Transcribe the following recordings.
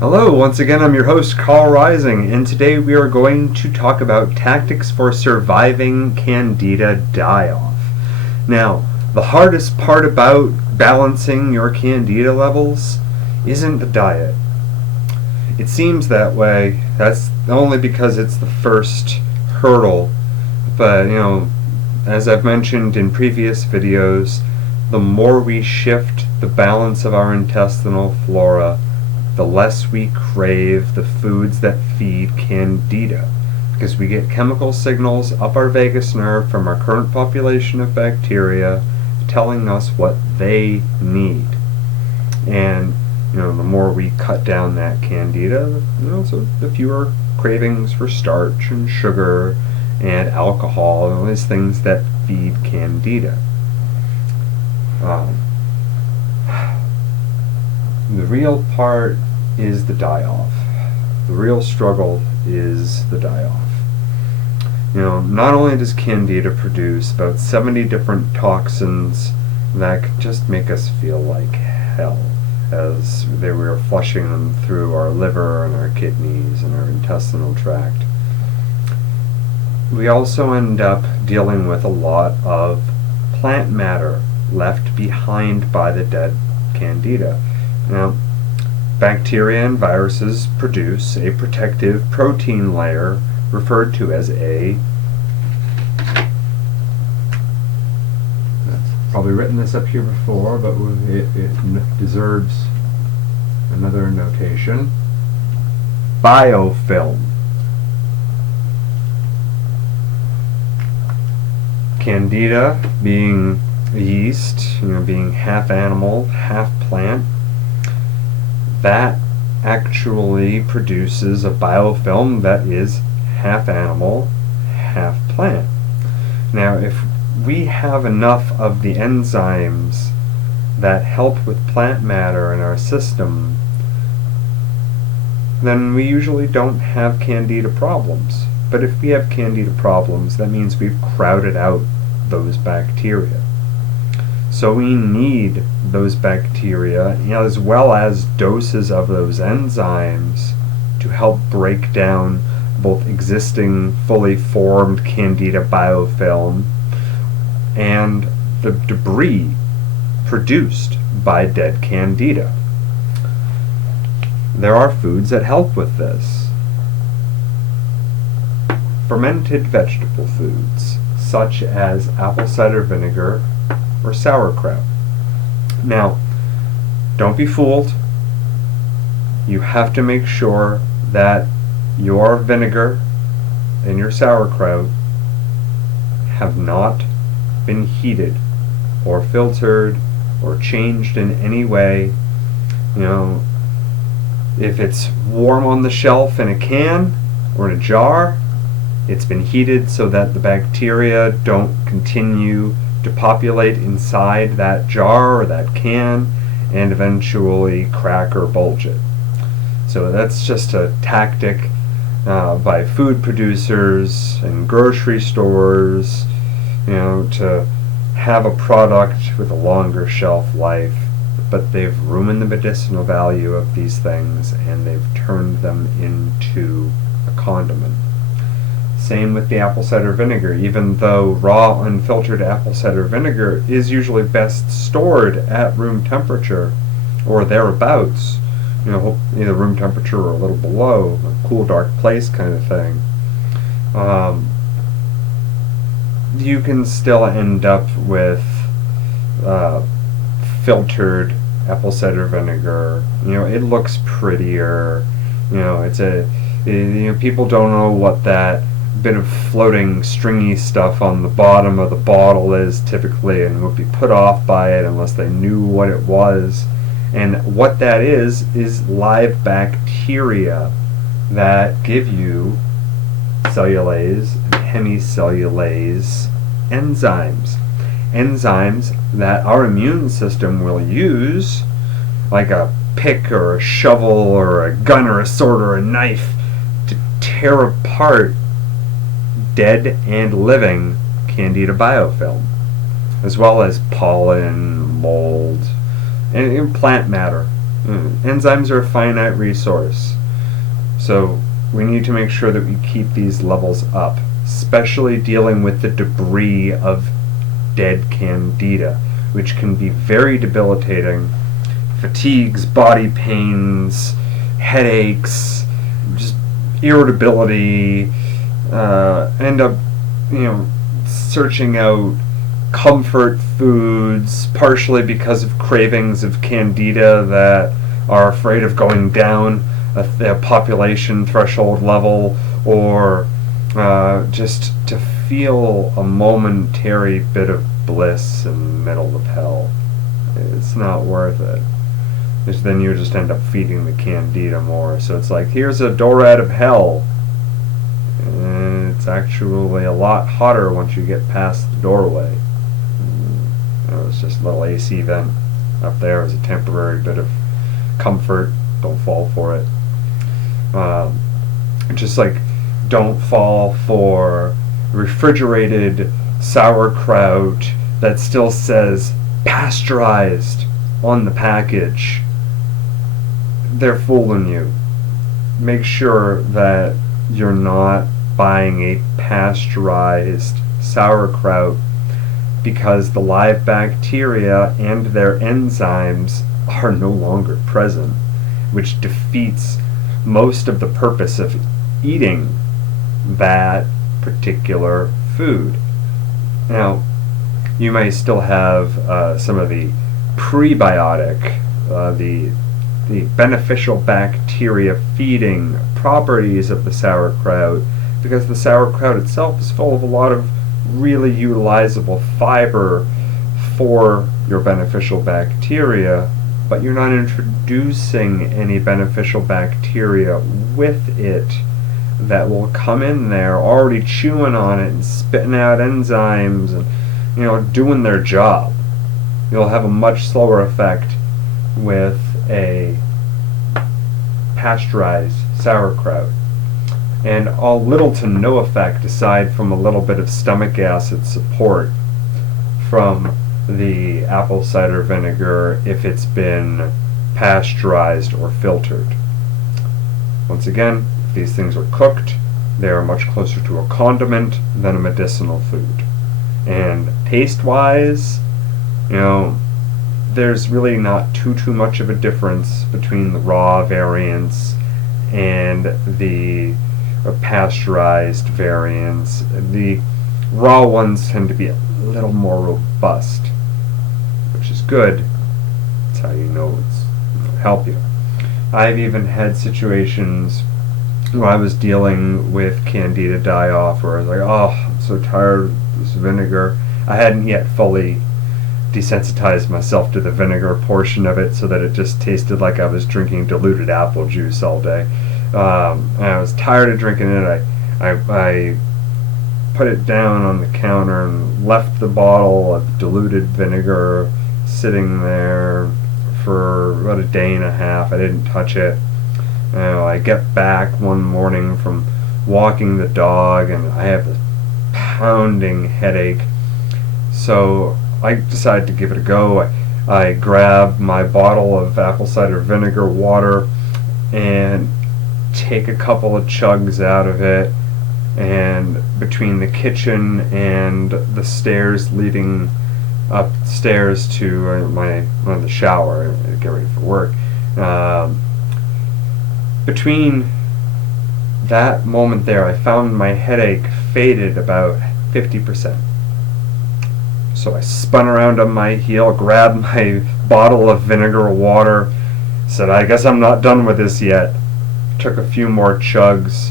Hello, once again I'm your host Carl Rising, and today we are going to talk about tactics for surviving Candida die-off. Now, the hardest part about balancing your Candida levels isn't the diet. It seems that way. That's only because it's the first hurdle. But, as I've mentioned in previous videos, the more we shift the balance of our intestinal flora, the less we crave the foods that feed Candida, because we get chemical signals up our vagus nerve from our current population of bacteria telling us what they need. And the more we cut down that Candida, so the fewer cravings for starch and sugar and alcohol and all these things that feed Candida. The real part is the die-off. The real struggle is the die-off. Not only does Candida produce about 70 different toxins that can just make us feel like hell as we are flushing them through our liver and our kidneys and our intestinal tract. We also end up dealing with a lot of plant matter left behind by the dead Candida. Now, bacteria and viruses produce a protective protein layer referred to as I've probably written this up here before, but it deserves another notation. Biofilm. Candida being a yeast, being half animal, half plant, that actually produces a biofilm that is half animal, half plant. Now, if we have enough of the enzymes that help with plant matter in our system, then we usually don't have Candida problems. But if we have Candida problems, that means we've crowded out those bacteria. So we need those bacteria, as well as doses of those enzymes, to help break down both existing fully formed Candida biofilm and the debris produced by dead Candida. There are foods that help with this. Fermented vegetable foods, such as apple cider vinegar or sauerkraut. Now, don't be fooled. You have to make sure that your vinegar and your sauerkraut have not been heated or filtered or changed in any way. If it's warm on the shelf in a can or in a jar, it's been heated so that the bacteria don't continue to populate inside that jar or that can and eventually crack or bulge it. So that's just a tactic by food producers and grocery stores, to have a product with a longer shelf life, but they've ruined the medicinal value of these things and they've turned them into a condiment. Same with the apple cider vinegar. Even though raw, unfiltered apple cider vinegar is usually best stored at room temperature or thereabouts, either room temperature or a little below, a cool, dark place kind of thing, you can still end up with filtered apple cider vinegar. It looks prettier. People don't know what that bit of floating stringy stuff on the bottom of the bottle is typically, and would be put off by it unless they knew what it was. And what that is live bacteria that give you cellulase and hemicellulase enzymes. Enzymes that our immune system will use, like a pick or a shovel or a gun or a sword or a knife, to tear apart dead and living Candida biofilm, as well as pollen, mold, and plant matter. Enzymes are a finite resource, so we need to make sure that we keep these levels up, especially dealing with the debris of dead Candida, which can be very debilitating. Fatigues, body pains, headaches, just irritability, end up, searching out comfort foods, partially because of cravings of Candida that are afraid of going down a population threshold level, or just to feel a momentary bit of bliss in the middle of hell. It's not worth it. Because then you just end up feeding the Candida more. So it's like, here's a door out of hell. And it's actually a lot hotter once you get past the doorway. It's just a little AC vent up there as a temporary bit of comfort. Don't fall for it. Just like, don't fall for refrigerated sauerkraut that still says pasteurized on the package. They're fooling you. Make sure that you're not buying a pasteurized sauerkraut, because the live bacteria and their enzymes are no longer present, which defeats most of the purpose of eating that particular food. Now, you may still have some of the prebiotic, the beneficial bacteria feeding properties of the sauerkraut, because the sauerkraut itself is full of a lot of really utilizable fiber for your beneficial bacteria, but you're not introducing any beneficial bacteria with it that will come in there already chewing on it and spitting out enzymes and doing their job. You'll have a much slower effect with a pasteurized sauerkraut, and all little to no effect aside from a little bit of stomach acid support from the apple cider vinegar if it's been pasteurized or filtered. Once again, if these things are cooked, they are much closer to a condiment than a medicinal food. And taste-wise, there's really not too much of a difference between the raw variants and the pasteurized variants. The raw ones tend to be a little more robust, which is good. That's how you know it'll help you. I've even had situations where I was dealing with Candida Die off, where I was like, oh, I'm so tired of this vinegar. I hadn't yet fully desensitized myself to the vinegar portion of it, so that it just tasted like I was drinking diluted apple juice all day. And I was tired of drinking it. I put it down on the counter and left the bottle of diluted vinegar sitting there for about a day and a half. I didn't touch it. I get back one morning from walking the dog and I have this pounding headache. So I decided to give it a go. I grabbed my bottle of apple cider vinegar water and take a couple of chugs out of it, and between the kitchen and the stairs leading upstairs to the shower and get ready for work, between that moment there, I found my headache faded about 50%. So I spun around on my heel, grabbed my bottle of vinegar water, said, I guess I'm not done with this yet. Took a few more chugs.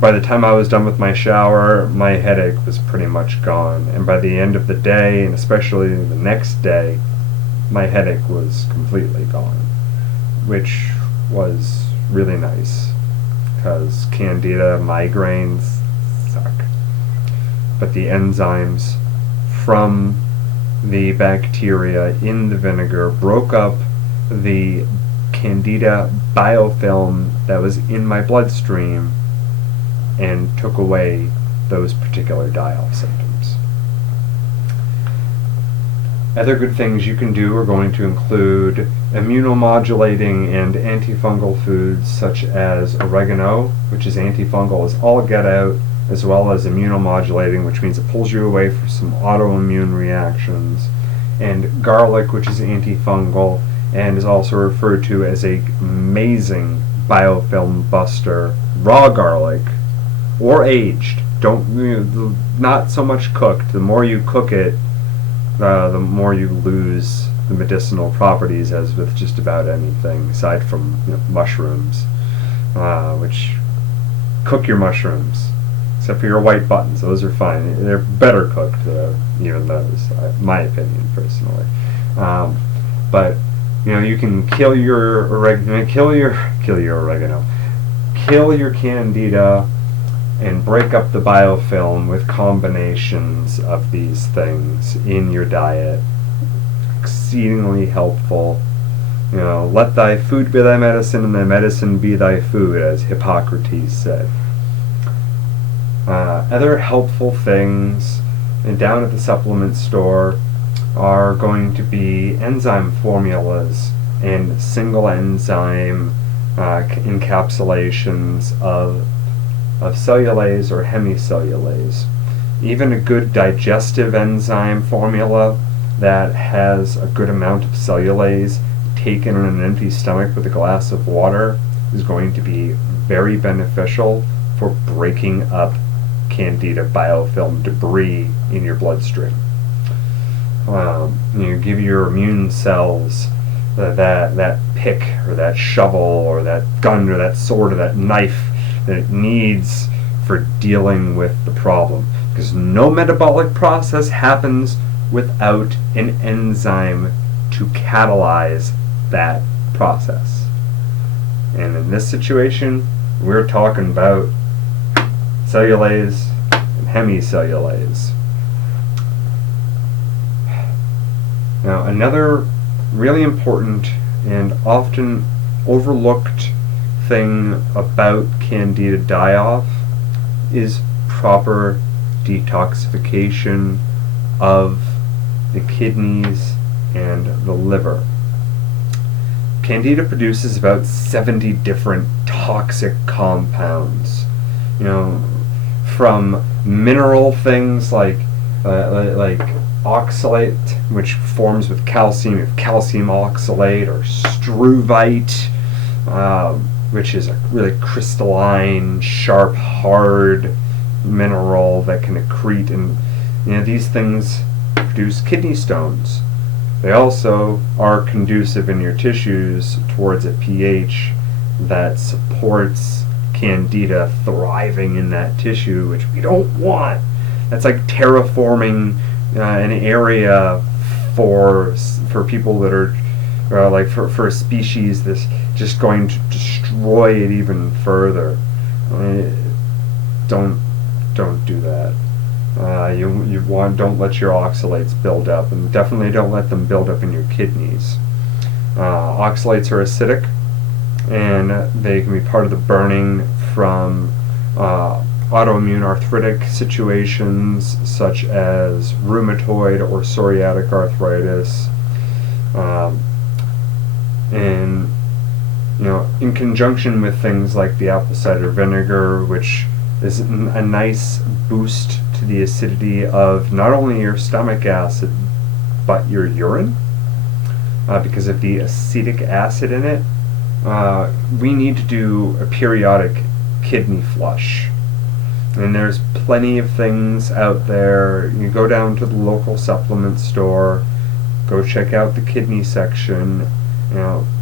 By the time I was done with my shower, my headache was pretty much gone. And by the end of the day, and especially the next day, my headache was completely gone, which was really nice, because Candida migraines suck. But the enzymes from the bacteria in the vinegar broke up the Candida biofilm that was in my bloodstream and took away those particular die-off symptoms. Other good things you can do are going to include immunomodulating and antifungal foods such as oregano, which is antifungal as all get out, as well as immunomodulating, which means it pulls you away from some autoimmune reactions, and garlic, which is antifungal and is also referred to as a amazing biofilm buster. Raw garlic or aged, not so much cooked. The more you cook it, the more you lose the medicinal properties, as with just about anything aside from mushrooms, which cook your mushrooms, except for your white buttons. Those are fine. They're better cooked, even those, my opinion personally. But you can kill your oregano, kill your candida, and break up the biofilm with combinations of these things in your diet. Exceedingly helpful. Let thy food be thy medicine, and thy medicine be thy food, as Hippocrates said. Other helpful things down at the supplement store are going to be enzyme formulas and single enzyme encapsulations of cellulase or hemicellulase. Even a good digestive enzyme formula that has a good amount of cellulase taken on an empty stomach with a glass of water is going to be very beneficial for breaking up Candida biofilm debris in your bloodstream. Give your immune cells that pick or that shovel or that gun or that sword or that knife that it needs for dealing with the problem, because no metabolic process happens without an enzyme to catalyze that process. And in this situation, we're talking about cellulase and hemicellulase. Now, another really important and often overlooked thing about Candida die-off is proper detoxification of the kidneys and the liver. Candida produces about 70 different toxic compounds, from mineral things like oxalate, which forms with calcium, calcium oxalate, or struvite, which is a really crystalline, sharp, hard mineral that can accrete, and these things produce kidney stones. They also are conducive in your tissues towards a pH that supports Candida thriving in that tissue, which we don't want. That's like terraforming an area for people that are for a species that's just going to destroy it even further. Don't do that. Don't let your oxalates build up, and definitely don't let them build up in your kidneys. Oxalates are acidic, and they can be part of the burning from autoimmune arthritic situations such as rheumatoid or psoriatic arthritis, and in conjunction with things like the apple cider vinegar, which is a nice boost to the acidity of not only your stomach acid but your urine, because of the acetic acid in it. We need to do a periodic kidney flush, and there's plenty of things out there. You go down to the local supplement store, go check out the kidney section.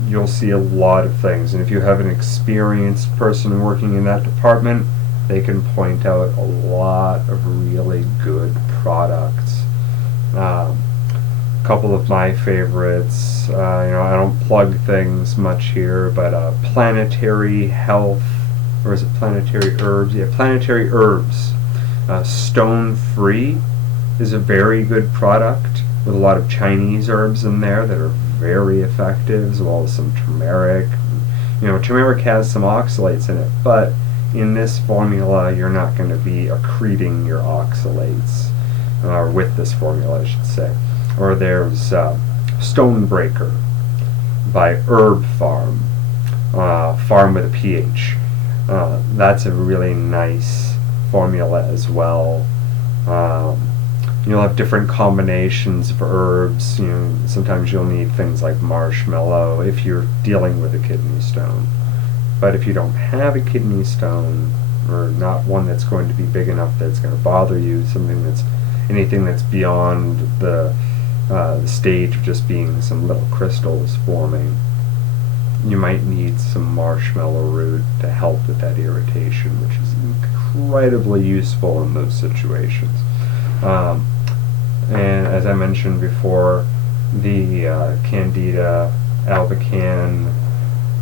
You'll see a lot of things, and if you have an experienced person working in that department, they can point out a lot of really good products. A couple of my favorites, I don't plug things much here, but Planetary Health, or is it Planetary Herbs? Yeah, Planetary Herbs. Stone Free is a very good product with a lot of Chinese herbs in there that are very effective, as well as some turmeric. Turmeric has some oxalates in it, but in this formula you're not going to be accreting your oxalates, or with this formula I should say. Or there's Stonebreaker by Herb Farm, Farm with a PH. That's a really nice formula as well. You'll have different combinations of herbs. Sometimes you'll need things like marshmallow if you're dealing with a kidney stone. But if you don't have a kidney stone, or not one that's going to be big enough that it's going to bother you, anything that's beyond the stage of just being some little crystals forming, you might need some marshmallow root to help with that irritation, which is incredibly useful in those situations. And as I mentioned before, the Candida albicans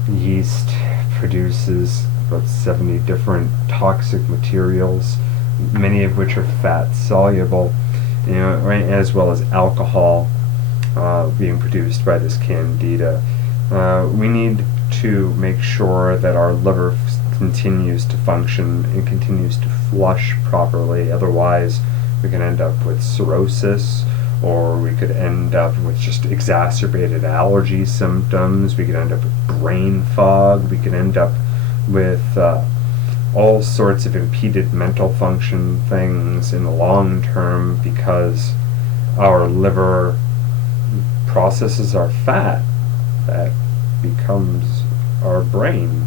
yeast produces about 70 different toxic materials, many of which are fat soluble, right, as well as alcohol being produced by this Candida. We need to make sure that our liver continues to function and continues to flush properly. Otherwise, we can end up with cirrhosis, or we could end up with just exacerbated allergy symptoms. We could end up with brain fog. We could end up with all sorts of impeded mental function things in the long term, because our liver processes our fat that becomes our brain.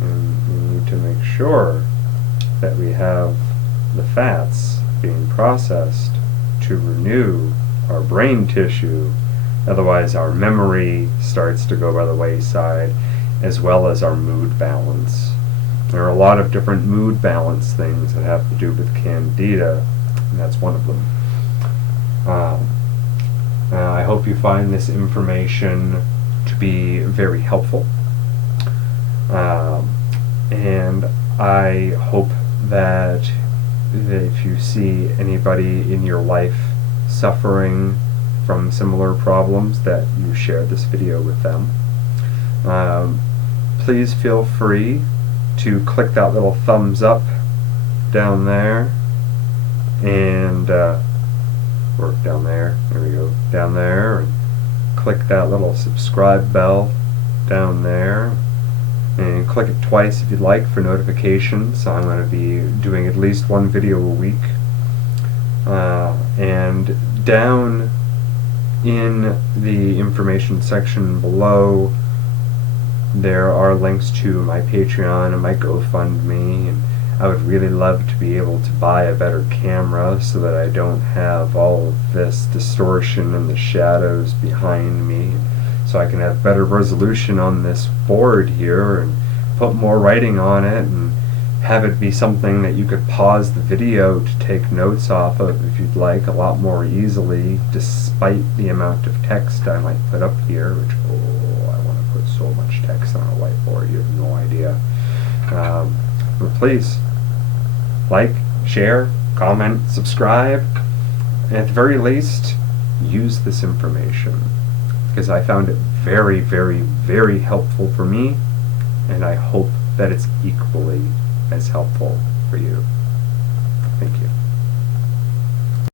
And we need to make sure that we have the fats being processed to renew our brain tissue. Otherwise, our memory starts to go by the wayside, as well as our mood balance. There are a lot of different mood balance things that have to do with Candida, and that's one of them. I hope you find this information to be very helpful, and I hope that if you see anybody in your life suffering from similar problems, that you share this video with them. Please feel free to click that little thumbs up down there, and or down there, there we go, down there, and click that little subscribe bell down there, and click it twice if you'd like for notifications. I'm going to be doing at least one video a week. And down in the information section below, there are links to my Patreon and my GoFundMe, and I would really love to be able to buy a better camera so that I don't have all of this distortion and the shadows behind me, so I can have better resolution on this board here and put more writing on it, and have it be something that you could pause the video to take notes off of if you'd like, a lot more easily, despite the amount of text I might put up here, which, I want to put so much text on a whiteboard, you have no idea. But please, like, share, comment, subscribe, and at the very least, use this information, because I found it very, very, very helpful for me, and I hope that it's equally as helpful for you.